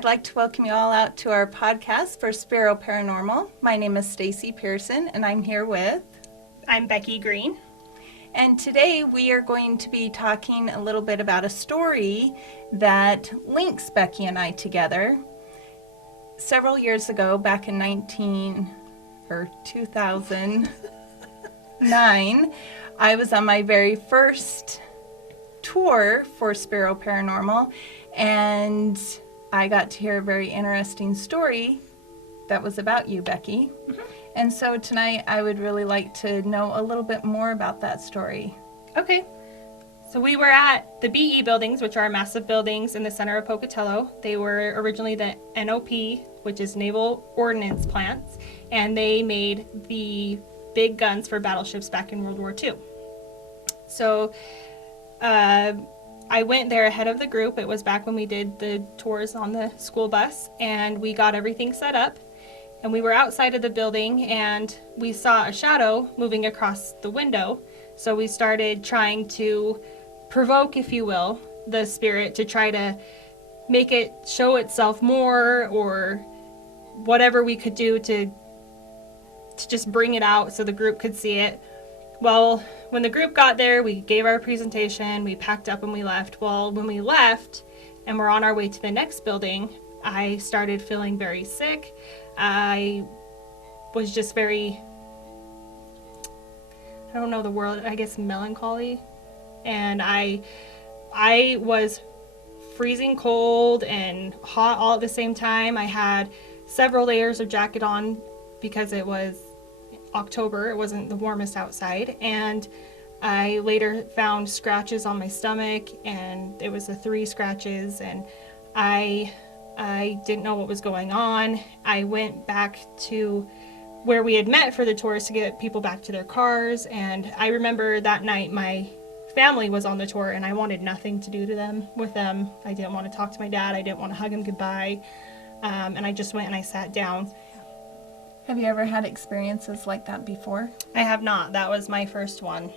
I'd like to welcome you all out to our podcast for SPIRO-Paranormal. My name is Stacey Pearson, and I'm here with... I'm Becky Green. And today we are going to be talking a little bit about a story that links Becky and I together. Several years ago, back in 2009, I was on my very first tour for SPIRO-Paranormal, and I got to hear a very interesting story that was about you, Becky. Mm-hmm. And so tonight I would really like to know a little bit more about that story. Okay. So we were at the BE buildings, which are massive buildings in the center of Pocatello. They were originally the NOP, which is Naval Ordnance Plants, and they made the big guns for battleships back in World War II. So I went there ahead of the group. It was back when we did the tours on the school bus, and we got everything set up. And we were outside of the building, and we saw a shadow moving across the window. So we started trying to provoke, if you will, the spirit to try to make it show itself more, or whatever we could do to just bring it out so the group could see it. Well, when the group got there, we gave our presentation, we packed up and we left. Well, when we left and we're on our way to the next building, I started feeling very sick. I was just very, I don't know the word, I guess melancholy. And I was freezing cold and hot all at the same time. I had several layers of jacket on because it was October. It wasn't the warmest outside. And I later found scratches on my stomach, and it was 3 scratches, and I didn't know what was going on. I went back to where we had met for the tours to get people back to their cars, and I remember that night my family was on the tour, and I wanted nothing to do with them. I didn't want to talk to my dad. I didn't want to hug him goodbye, and I just went and I sat down. Have you ever had experiences like that before? I have not. That was my first one.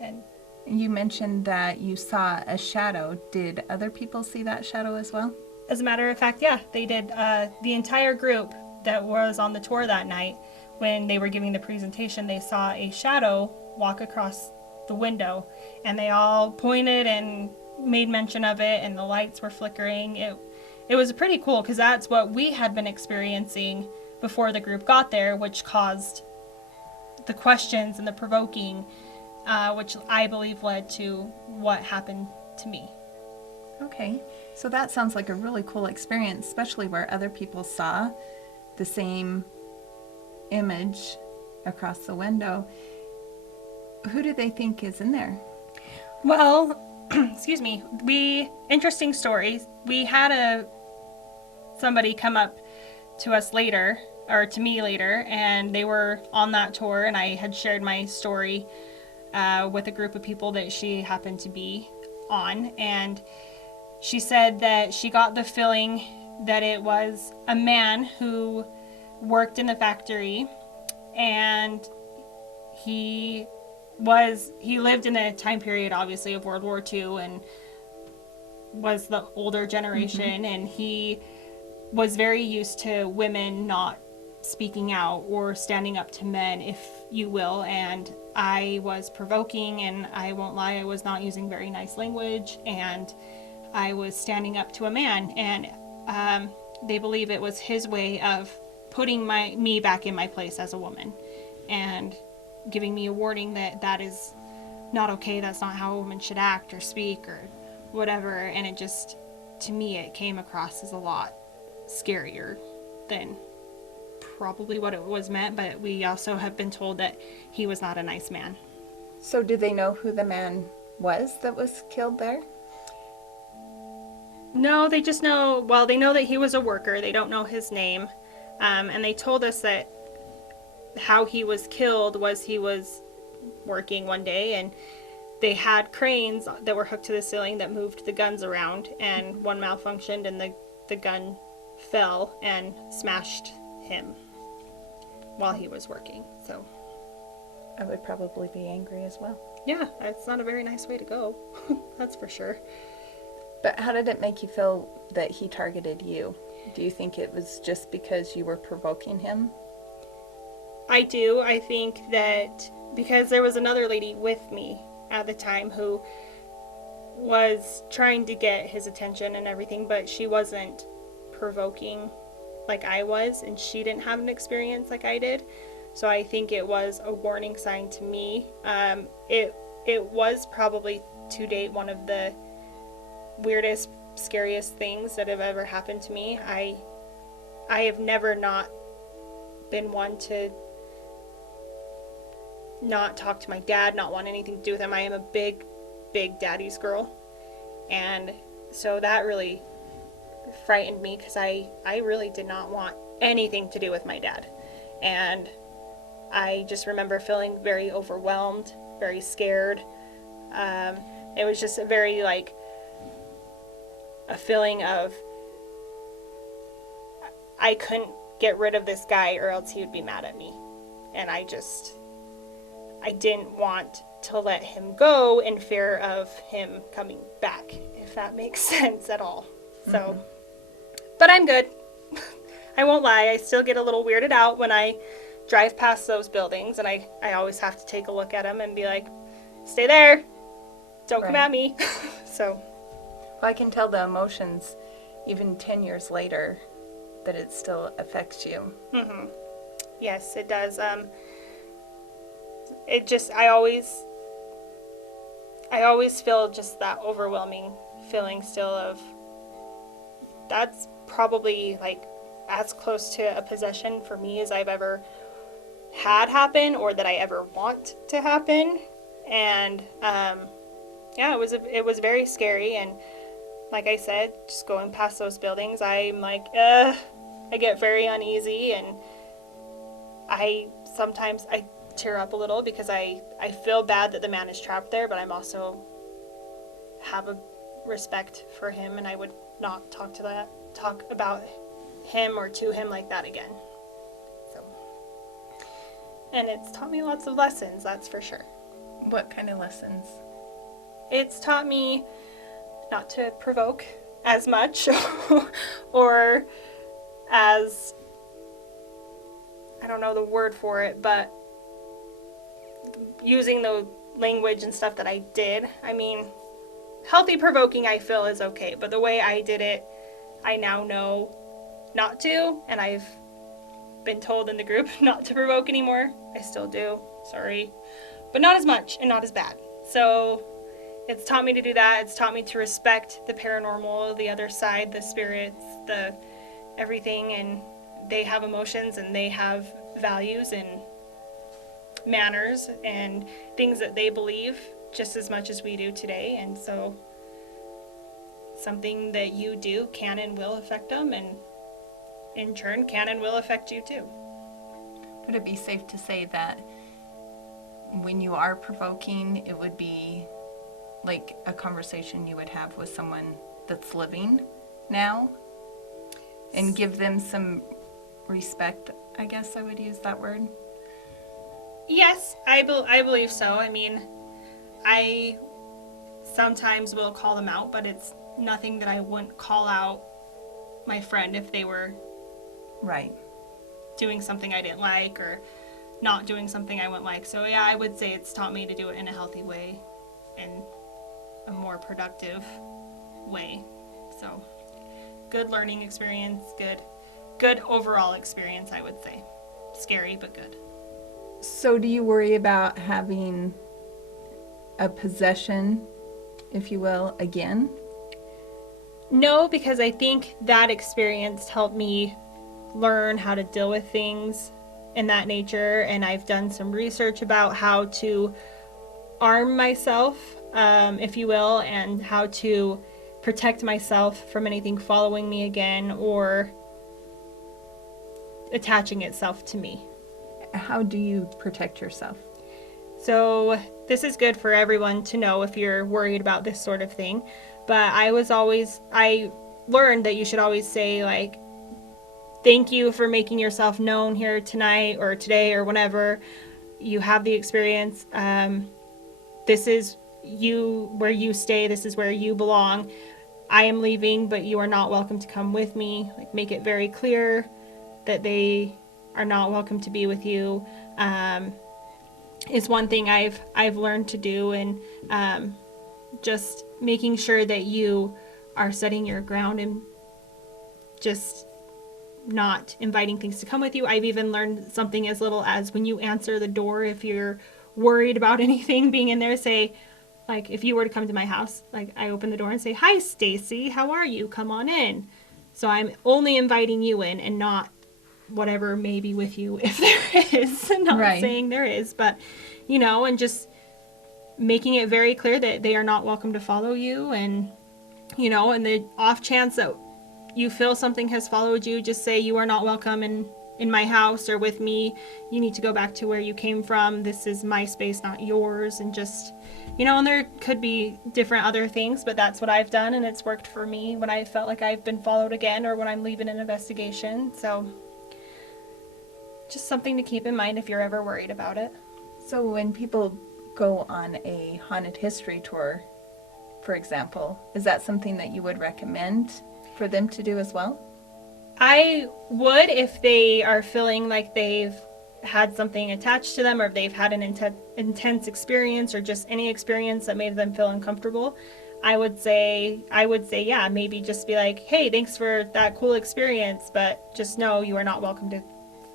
And you mentioned that you saw a shadow. Did other people see that shadow as well? As a matter of fact, yeah, they did. The entire group that was on the tour that night, when they were giving the presentation, they saw a shadow walk across the window, and they all pointed and made mention of it, and the lights were flickering. It was pretty cool, because that's what we had been experiencing before the group got there, which caused the questions and the provoking, which I believe led to what happened to me. Okay, so that sounds like a really cool experience, especially where other people saw the same image across the window. Who do they think is in there? Well, excuse me, interesting stories. We had somebody come up to us later, or to me later, and they were on that tour, and I had shared my story with a group of people that she happened to be on, and she said that she got the feeling that it was a man who worked in the factory, and he lived in a time period, obviously, of World War II, and was the older generation, and he was very used to women not speaking out or standing up to men, if you will, and I was provoking, and I won't lie, I was not using very nice language, and I was standing up to a man, and they believe it was his way of putting me back in my place as a woman, and giving me a warning that is not okay, that's not how a woman should act or speak or whatever, and it just, to me, it came across as a lot scarier than probably what it was meant, but we also have been told that he was not a nice man. So do they know who the man was that was killed there? No, they just know, well, they know that he was a worker. They don't know his name. And they told us that how he was killed was he was working one day, and they had cranes that were hooked to the ceiling that moved the guns around, and one malfunctioned, and the gun fell and smashed him while he was working. So I would probably be angry as well. Yeah, it's not a very nice way to go. That's for sure. But how did it make you feel that he targeted you? Do you think it was just because you were provoking him? I do. I think that because there was another lady with me at the time who was trying to get his attention and everything, but she wasn't provoking like I was, and she didn't have an experience like I did. So I think it was a warning sign to me. It was probably to date one of the weirdest, scariest things that have ever happened to me. I have never not been one to not talk to my dad, not want anything to do with him. I am a big daddy's girl, and so that really frightened me because I really did not want anything to do with my dad. And I just remember feeling very overwhelmed, very scared. It was just a very a feeling of I couldn't get rid of this guy or else he would be mad at me. And I didn't want to let him go in fear of him coming back, if that makes sense at all. So, but I'm good. I won't lie. I still get a little weirded out when I drive past those buildings, and I always have to take a look at them and be like, stay there. Don't come at me. So. Well, I can tell the emotions, even 10 years later, that it still affects you. Mm-hmm. Yes, it does. It just, I always feel just that overwhelming feeling still of, that's probably as close to a possession for me as I've ever had happen or that I ever want to happen. And it was very scary. And like I said, just going past those buildings, I'm like, I get very uneasy, and sometimes I tear up a little because I feel bad that the man is trapped there, but I'm also have a respect for him, and I would not talk about him or to him like that again. So, and it's taught me lots of lessons, that's for sure. What kind of lessons? It's taught me not to provoke as much or as, I don't know the word for it, but using the language and stuff that I did. I mean, healthy provoking I feel is okay, but the way I did it, I now know not to, and I've been told in the group not to provoke anymore. I still do, sorry, but not as much and not as bad. So it's taught me to do that. It's taught me to respect the paranormal, the other side, the spirits, the everything, and they have emotions and they have values and manners and things that they believe just as much as we do today. And so something that you do can and will affect them, and in turn can and will affect you too. Would it be safe to say that when you are provoking, it would be like a conversation you would have with someone that's living now and give them some respect? I guess I would use that word. Yes, I believe so. I mean, I sometimes will call them out, but it's nothing that I wouldn't call out my friend if they were right doing something I didn't like or not doing something I wouldn't like. So yeah, I would say it's taught me to do it in a healthy way and a more productive way. So good learning experience, good overall experience, I would say. Scary, but good. So do you worry about having a possession, if you will, again? No, because I think that experience helped me learn how to deal with things in that nature, and I've done some research about how to arm myself, if you will, and how to protect myself from anything following me again or attaching itself to me. How do you protect yourself? So this is good for everyone to know if you're worried about this sort of thing. But I learned that you should always say, like, thank you for making yourself known here tonight or today or whenever you have the experience. This is where you stay. This is where you belong. I am leaving, but you are not welcome to come with me. Like, make it very clear that they are not welcome to be with you. Is one thing I've learned to do, and just making sure that you are setting your ground and just not inviting things to come with you. I've even learned something as little as when you answer the door, if you're worried about anything being in there, say, like, if you were to come to my house, like, I open the door and say, "Hi, Stacey, how are you? Come on in." So I'm only inviting you in and not whatever may be with you, if there is. Not Right. saying there is, but, and just making it very clear that they are not welcome to follow you. And, and the off chance that you feel something has followed you, just say, "You are not welcome in my house or with me. You need to go back to where you came from. This is my space, not yours." And just, and there could be different other things, but that's what I've done, and it's worked for me when I felt like I've been followed again or when I'm leaving an investigation. So just something to keep in mind if you're ever worried about it. So when people go on a haunted history tour, for example, is that something that you would recommend for them to do as well? I would, if they are feeling like they've had something attached to them, or if they've had an intense experience, or just any experience that made them feel uncomfortable. I would say, yeah, maybe just be like, "Hey, thanks for that cool experience, but just know you are not welcome to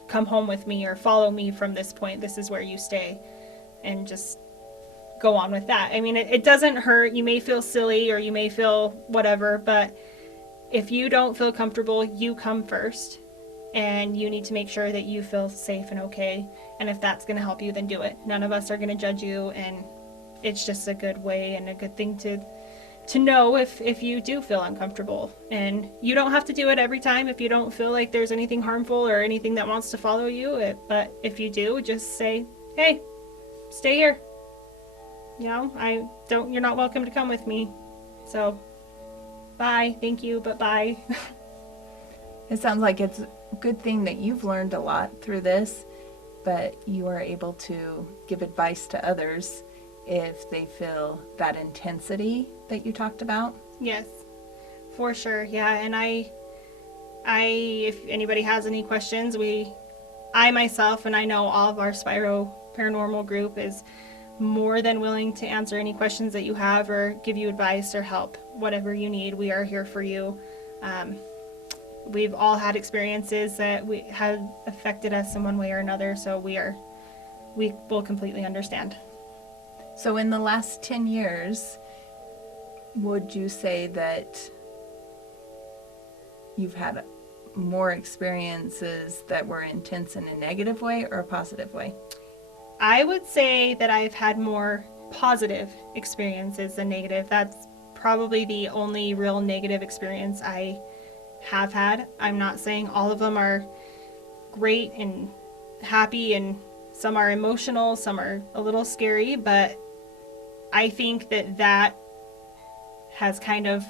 come home with me or follow me from this point. This is where you stay." And just go on with that. I mean, it doesn't hurt. You may feel silly or you may feel whatever, but if you don't feel comfortable, you come first, and you need to make sure that you feel safe and okay. And if that's going to help you, then do it. None of us are going to judge you, and it's just a good way and a good thing to know if you do feel uncomfortable. And you don't have to do it every time if you don't feel like there's anything harmful or anything that wants to follow you. But if you do, just say, "Hey, stay here. You're not welcome to come with me. So bye, thank you, but bye." It sounds like it's a good thing that you've learned a lot through this, but you are able to give advice to others if they feel that intensity that you talked about. Yes, for sure. Yeah, and I if anybody has any questions, I myself, and I know all of our SPIRO Paranormal group, is more than willing to answer any questions that you have or give you advice or help. Whatever you need, we are here for you. We've all had experiences that have affected us in one way or another, so we will completely understand. So in the last 10 years, would you say that you've had more experiences that were intense in a negative way or a positive way? I would say that I've had more positive experiences than negative. That's probably the only real negative experience I have had. I'm not saying all of them are great and happy, and some are emotional, some are a little scary, but I think that has kind of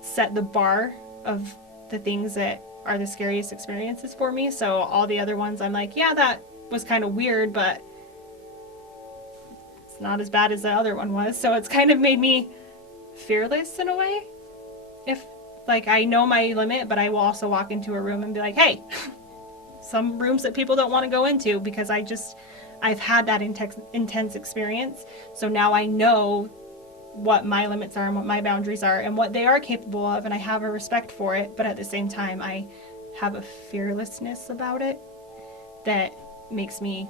set the bar of the things that are the scariest experiences for me. So all the other ones, I'm like, yeah, that was kind of weird, but it's not as bad as the other one was. So it's kind of made me fearless in a way. If, like, I know my limit, but I will also walk into a room and be like, "Hey," some rooms that people don't want to go into, because I've had that intense experience. So now I know what my limits are and what my boundaries are and what they are capable of, and I have a respect for it, but at the same time I have a fearlessness about it that makes me,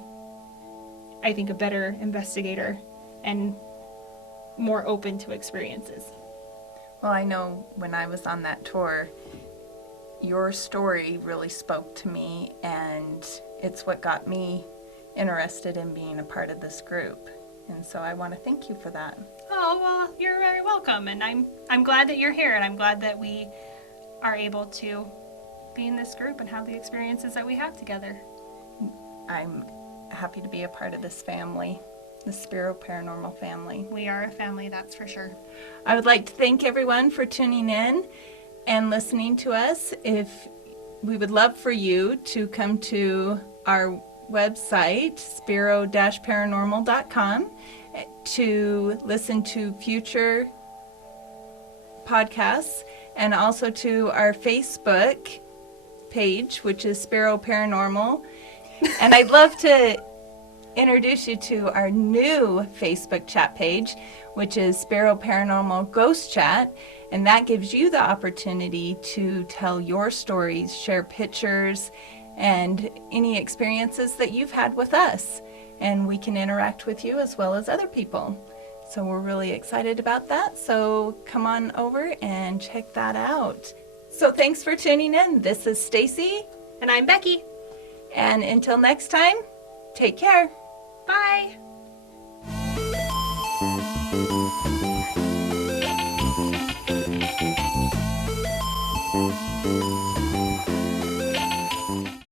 I think, a better investigator and more open to experiences. Well, I know when I was on that tour, your story really spoke to me, and it's what got me interested in being a part of this group. And so I want to thank you for that. Oh, well, you're very welcome, and I'm glad that you're here, and I'm glad that we are able to be in this group and have the experiences that we have together. I'm happy to be a part of this family, the SPIRO-Paranormal family. We are a family, that's for sure. I would like to thank everyone for tuning in and listening to us. We would love for you to come to our website, spiro-paranormal.com, to listen to future podcasts, and also to our Facebook page, which is SPIRO-Paranormal. And I'd love to introduce you to our new Facebook chat page, which is SPIRO-Paranormal Ghost Chat. And that gives you the opportunity to tell your stories, share pictures, and any experiences that you've had with us. And we can interact with you as well as other people. So we're really excited about that. So come on over and check that out. So thanks for tuning in. This is Stacey. And I'm Becky. And until next time, take care. Bye.